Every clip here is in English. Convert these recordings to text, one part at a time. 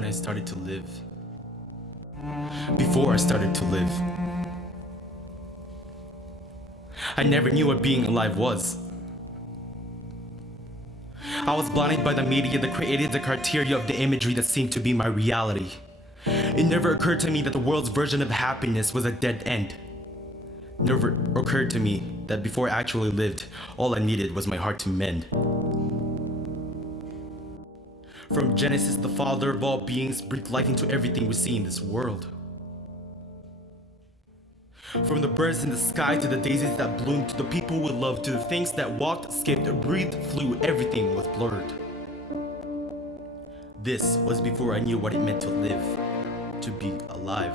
when I started to live. Before I started to live. I never knew what being alive was. I was blinded by the media that created the criteria of the imagery that seemed to be my reality. It never occurred to me that the world's version of happiness was a dead end. Never occurred to me that before I actually lived, all I needed was my heart to mend. From Genesis, the father of all beings breathed life into everything we see in this world. From the birds in the sky to the daisies that bloomed, to the people we loved, to the things that walked, skipped, breathed, flew, everything was blurred. This was before I knew what it meant to live, to be alive.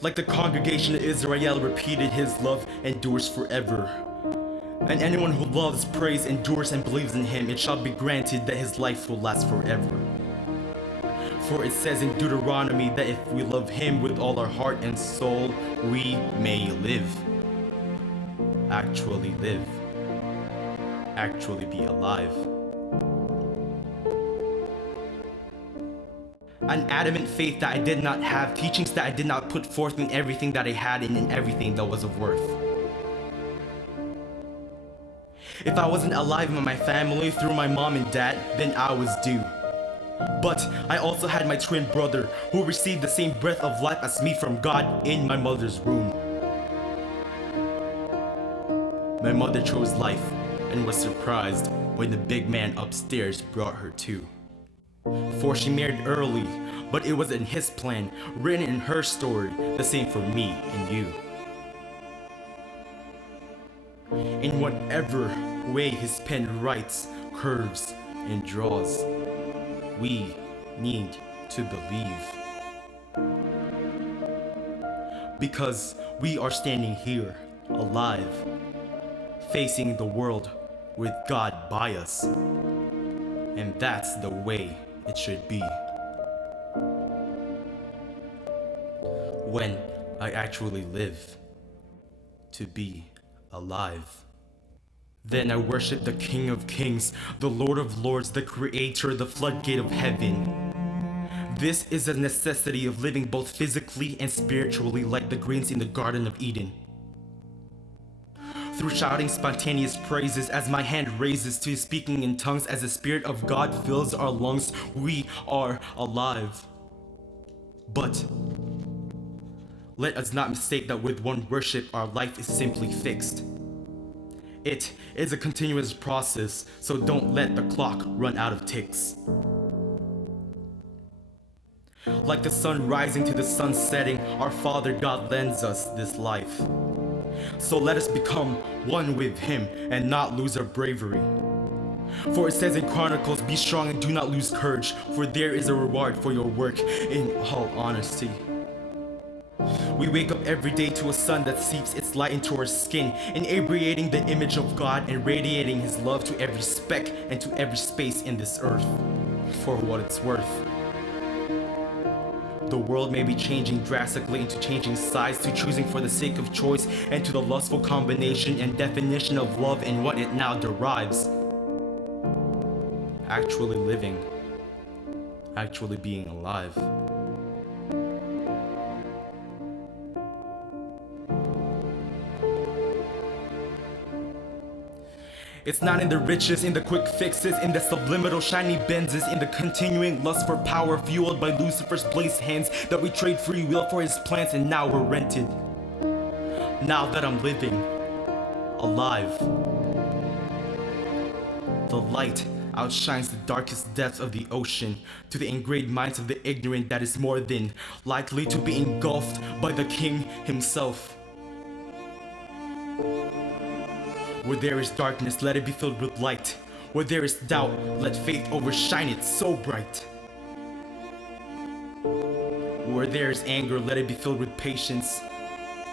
Like the congregation of Israel repeated, his love endures forever. And anyone who loves, prays, endures, and believes in him, it shall be granted that his life will last forever. For it says in Deuteronomy that if we love him with all our heart and soul, we may live. Actually live. Actually be alive. An adamant faith that I did not have, teachings that I did not put forth in everything that I had and in everything that was of worth. If I wasn't alive in my family through my mom and dad, then I was due. But I also had my twin brother who received the same breath of life as me from God in my mother's womb. My mother chose life and was surprised when the big man upstairs brought her to. For she married early, but it was in his plan, written in her story, the same for me and you. In whatever way his pen writes, curves, and draws, we need to believe. Because we are standing here, alive, facing the world with God by us. And that's the way it should be. When I actually live to be alive. Then I worship the King of Kings, the Lord of Lords, the Creator, the floodgate of heaven. This is a necessity of living both physically and spiritually like the greens in the Garden of Eden. Through shouting spontaneous praises as my hand raises to speaking in tongues as the Spirit of God fills our lungs, we are alive. But let us not mistake that with one worship our life is simply fixed. It is a continuous process, so don't let the clock run out of ticks. Like the sun rising to the sun setting, our Father God lends us this life. So let us become one with him and not lose our bravery. For it says in Chronicles, be strong and do not lose courage, for there is a reward for your work in all honesty. We wake up every day to a sun that seeps its light into our skin, inebriating the image of God and radiating his love to every speck and to every space in this earth. For what it's worth. The world may be changing drastically into changing sides, to choosing for the sake of choice, and to the lustful combination and definition of love and what it now derives. Actually living. Actually being alive. It's not in the riches, in the quick fixes, in the subliminal shiny Benzes, in the continuing lust for power fueled by Lucifer's blazed hands that we trade free will for his plans, and now we're rented. Now that I'm living, alive, the light outshines the darkest depths of the ocean to the ingrained minds of the ignorant that is more than likely to be engulfed by the King himself. Where there is darkness, let it be filled with light. Where there is doubt, let faith overshine it so bright. Where there is anger, let it be filled with patience.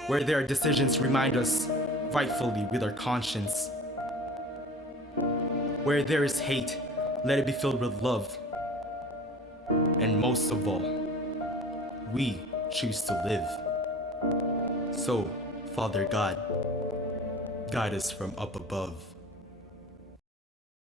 Where there are decisions, remind us rightfully with our conscience. Where there is hate, let it be filled with love. And most of all, we choose to live. So, Father God, guide us from up above.